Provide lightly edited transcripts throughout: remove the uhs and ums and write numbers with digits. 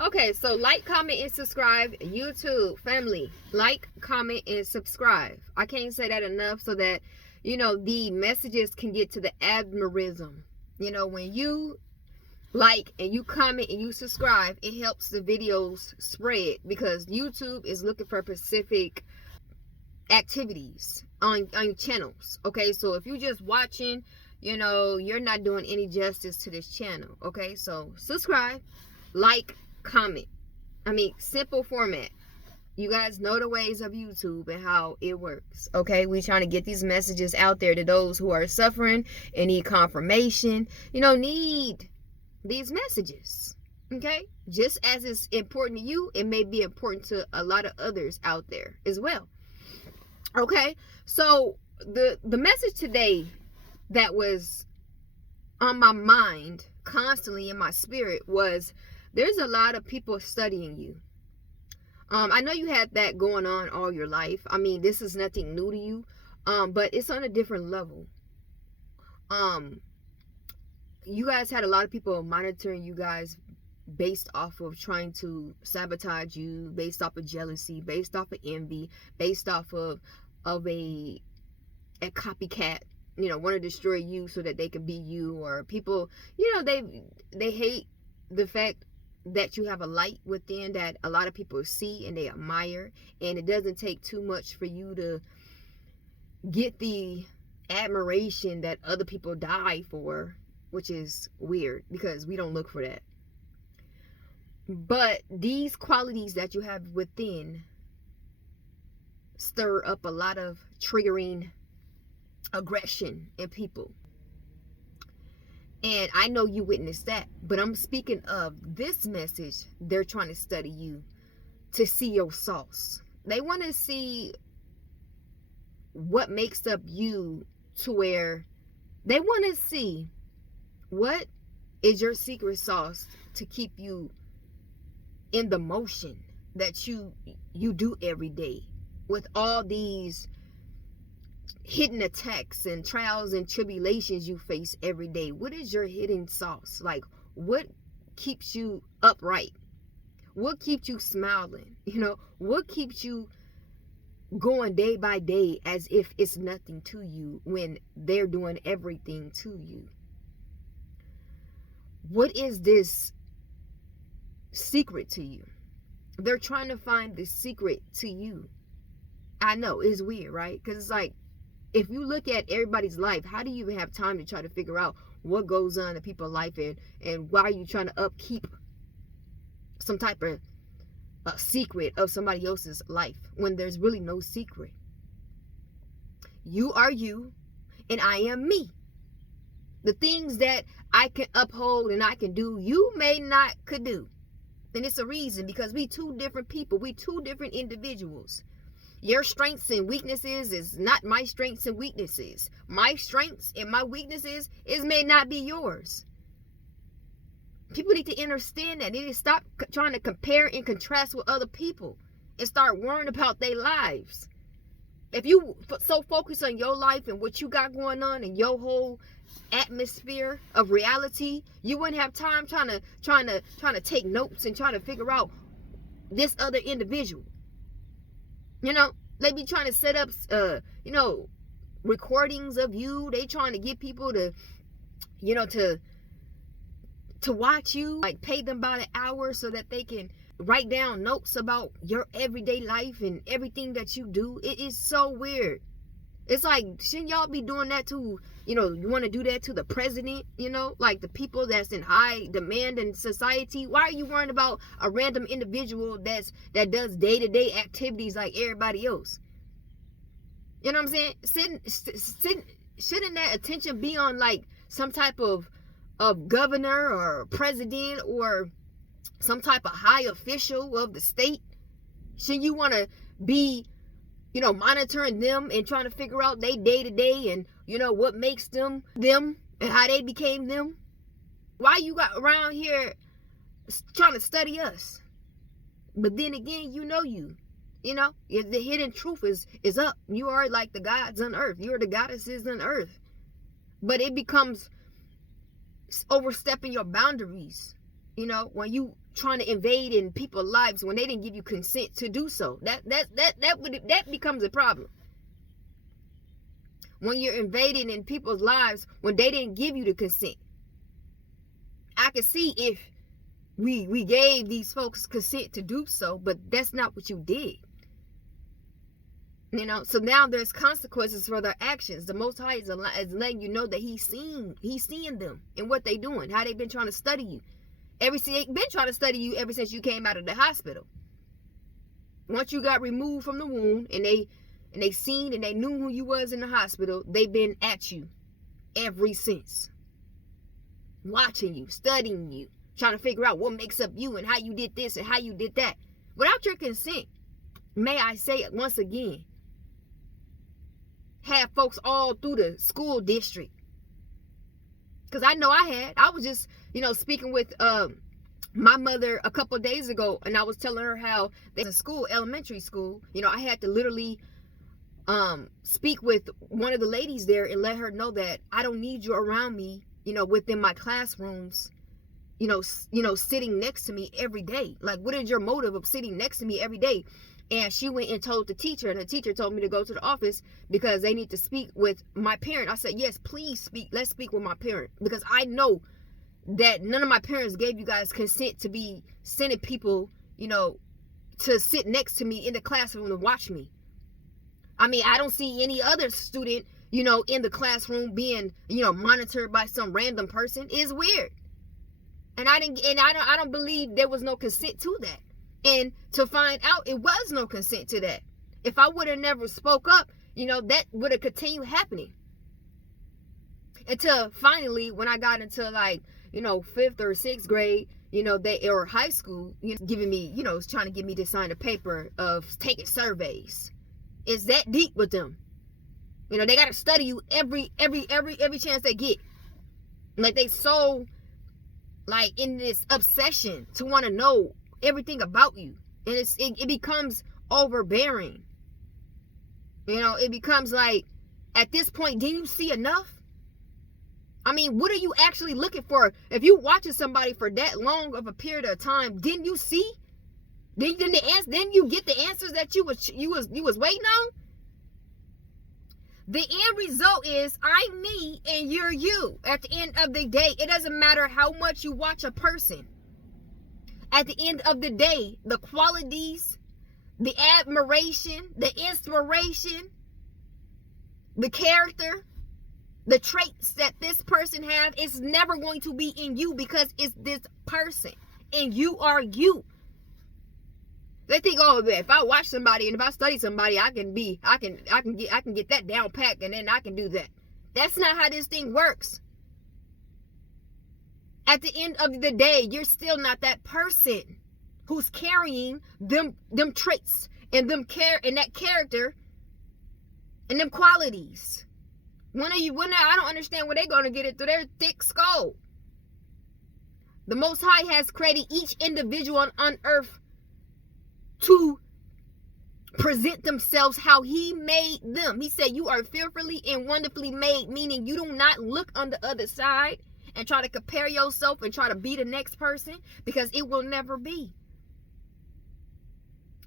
Okay, so like, comment, and subscribe. YouTube family, like, comment, and subscribe. I can't say that enough so that, the messages can get to the algorithm. When you like and you comment and you subscribe, it helps the videos spread because YouTube is looking for specific activities on channels. Okay, so if you're just watching, you're not doing any justice to this channel. Okay, so subscribe, like, comment. Simple format. You guys know the ways of YouTube and how it works. Okay, we trying to get these messages out there to those who are suffering and need confirmation. Need these messages. Okay, just as it's important to you, it may be important to a lot of others out there as well. Okay, so the message today that was on my mind constantly in my spirit was, there's a lot of people studying you. I know you had that going on all your life. This is nothing new to you, but it's on a different level. You guys had a lot of people monitoring you guys based off of trying to sabotage you, based off of jealousy, based off of envy, based off of a copycat, want to destroy you so that they could be you. Or people, they hate the fact that you have a light within that a lot of people see and they admire, and it doesn't take too much for you to get the admiration that other people die for, which is weird because we don't look for that. But these qualities that you have within stir up a lot of triggering aggression in people. And I know you witnessed that, but I'm speaking of this message. They're trying to study you to see your sauce. They want to see what makes up you, to where they want to see what is your secret sauce to keep you in the motion that you do every day, with all these hidden attacks and trials and tribulations you face every day. What is your hidden sauce? Like, what keeps you upright? What keeps you smiling? What keeps you going day by day as if it's nothing to you when they're doing everything to you? What is this secret to you? They're trying to find the secret to you. I know it's weird, right? Because it's like, if you look at everybody's life, how do you even have time to try to figure out what goes on in people's life, and why are you trying to upkeep some type of secret of somebody else's life when there's really no secret? You are you, and I am me. The things that I can uphold and I can do, you may not could do. And it's a reason, because we two different people. We two different individuals. Your strengths and weaknesses is not my strengths and weaknesses. My strengths and my weaknesses may not be yours. People need to understand that. They need to stop trying to compare and contrast with other people and start worrying about their lives. If you so focus on your life and what you got going on and your whole atmosphere of reality, you wouldn't have time trying to take notes and trying to figure out this other individual. They be trying to set up recordings of you. They trying to get people to to watch you, like pay them by the hour so that they can write down notes about your everyday life and everything that you do. It is so weird. It's like, shouldn't y'all be doing that to, you want to do that to the president, like the people that's in high demand in society? Why are you worrying about a random individual that does day-to-day activities like everybody else? You know what I'm saying? Shouldn't that attention be on like some type of governor or president or some type of high official of the state? Should you want to be monitoring them and trying to figure out they day to day and what makes them and how they became them? Why you got around here trying to study us? But then again, the hidden truth is up. You are like the gods on earth. You are the goddesses on earth. But it becomes overstepping your boundaries. You know, when you trying to invade in people's lives when they didn't give you consent to do so. That becomes a problem. When you're invading in people's lives when they didn't give you the consent. I can see if we gave these folks consent to do so, but that's not what you did. You know, so now there's consequences for their actions. The Most High is letting you know that He's seeing them and what they doing, how they've been trying to study you. They've been trying to study you ever since you came out of the hospital. Once you got removed from the womb and they seen and they knew who you was in the hospital, they've been at you ever since. Watching you, studying you, trying to figure out what makes up you and how you did this and how you did that. Without your consent, may I say it once again, have folks all through the school district. Because I know I was just, speaking with my mother a couple of days ago, and I was telling her how there's a school, elementary school, I had to literally speak with one of the ladies there and let her know that I don't need you around me, within my classrooms, sitting next to me every day. Like, what is your motive of sitting next to me every day? And she went and told the teacher, and the teacher told me to go to the office because they need to speak with my parent. I said, yes, please speak. Let's speak with my parent, because I know that none of my parents gave you guys consent to be sending people, to sit next to me in the classroom to watch me. I mean, I don't see any other student, in the classroom being, monitored by some random person. It's weird. And I don't believe there was no consent to that. And to find out it was no consent to that. If I would have never spoke up, that would have continued happening. Until finally, when I got into 5th or 6th grade, or high school, giving me, trying to get me to sign a paper of taking surveys. It's that deep with them. They got to study you every chance they get. Like, they so in this obsession to want to know everything about you, and it becomes overbearing. It becomes like, at this point, didn't you see enough? I mean, what are you actually looking for? If you watching somebody for that long of a period of time, didn't you see? Didn't you get the answers that you was waiting on? The end result is I'm me and you're you. At the end of the day, it doesn't matter how much you watch a person. At the end of the day, the qualities, the admiration, the inspiration, the character, the traits that this person have is never going to be in you, because it's this person and you are you. They think, oh, if I watch somebody and if I study somebody, I can get that down pat, and then I can do that. That's not how this thing works. At the end of the day, you're still not that person who's carrying them traits and that character and them qualities. I don't understand where they're going to get it through their thick skull. The Most High has created each individual on earth to present themselves how He made them. He said, you are fearfully and wonderfully made, meaning you do not look on the other side and try to compare yourself and try to be the next person, because it will never be.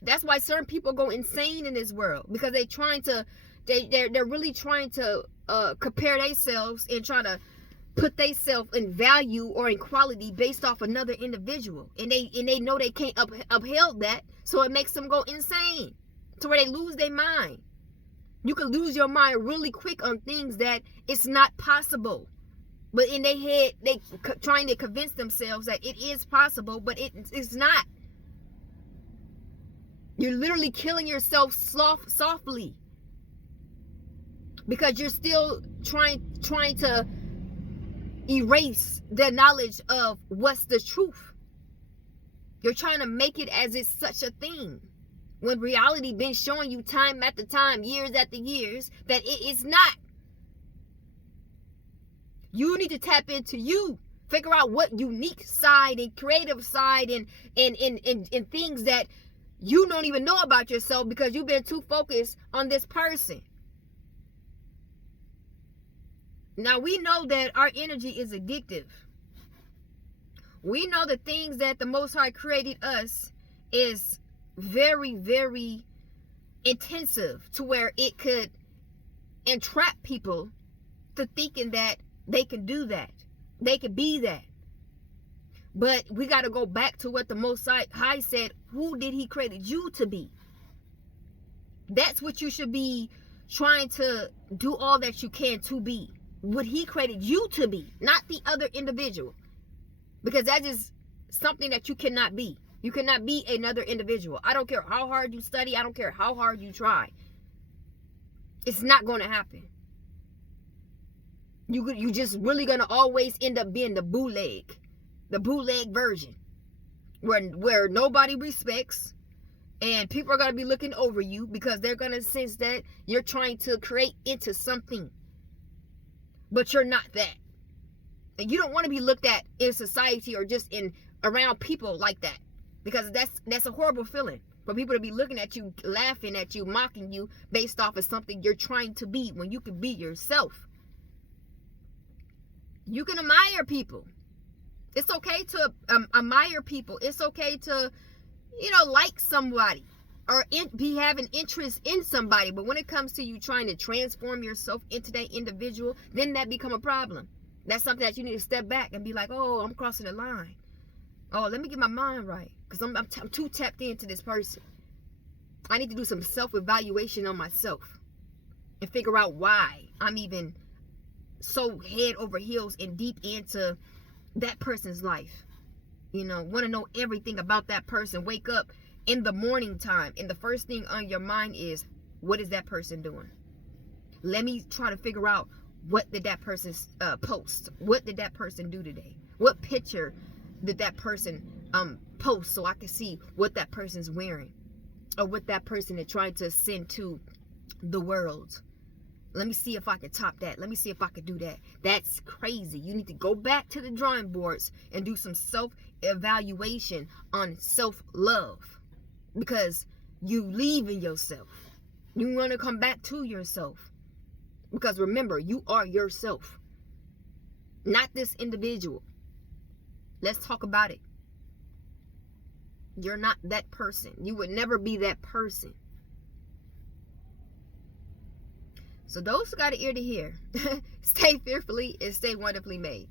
That's why certain people go insane in this world, because they're really trying to compare themselves and try to put themselves in value or in quality based off another individual, and they know they can't uphold that, so it makes them go insane to where they lose their mind. You can lose your mind really quick on things that it's not possible, but in their head they trying to convince themselves that it is possible, but it's not. You're literally killing yourself softly, because you're still trying to erase the knowledge of what's the truth. You're trying to make it as it's such a thing, when reality been showing you time after time, years after years, that it is not. You need to tap into you. Figure out what unique side and creative side and things that you don't even know about yourself, because you've been too focused on this person. Now, we know that our energy is addictive. We know the things that the Most High created us is very, very intensive, to where it could entrap people to thinking that they can do that, they can be that. But we got to go back to what the Most High said. Who did he create you to be? That's what you should be trying to do all that you can to be. What he created you to be, not the other individual. Because that is something that you cannot be. You cannot be another individual. I don't care how hard you study. I don't care how hard you try. It's not going to happen. You just really going to always end up being the bootleg version, where nobody respects, and people are going to be looking over you because they're going to sense that you're trying to create into something, but you're not that. And you don't want to be looked at in society or just in around people like that, because that's a horrible feeling for people to be looking at you, laughing at you, mocking you based off of something you're trying to be, when you can be yourself. You can admire people. It's okay to admire people. It's okay to, like somebody or be having interest in somebody. But when it comes to you trying to transform yourself into that individual, then that become a problem. That's something that you need to step back and be like, oh, I'm crossing the line. Oh, let me get my mind right, because I'm too tapped into this person. I need to do some self-evaluation on myself and figure out why I'm even so head over heels and deep into that person's life. Want to know everything about that person. Wake up in the morning time and the first thing on your mind is, what is that person doing? Let me try to figure out, what did that person post? What did that person do today? What picture did that person post, so I can see what that person's wearing or what that person is trying to send to the world. Let me see if I can top that. Let me see if I can do that. That's crazy. You need to go back to the drawing boards and do some self-evaluation on self-love, because you leave in yourself. You want to come back to yourself, because remember, you are yourself, not this individual. Let's talk about it. You're not that person. You would never be that person. So those who got an ear to hear, stay fearfully and stay wonderfully made.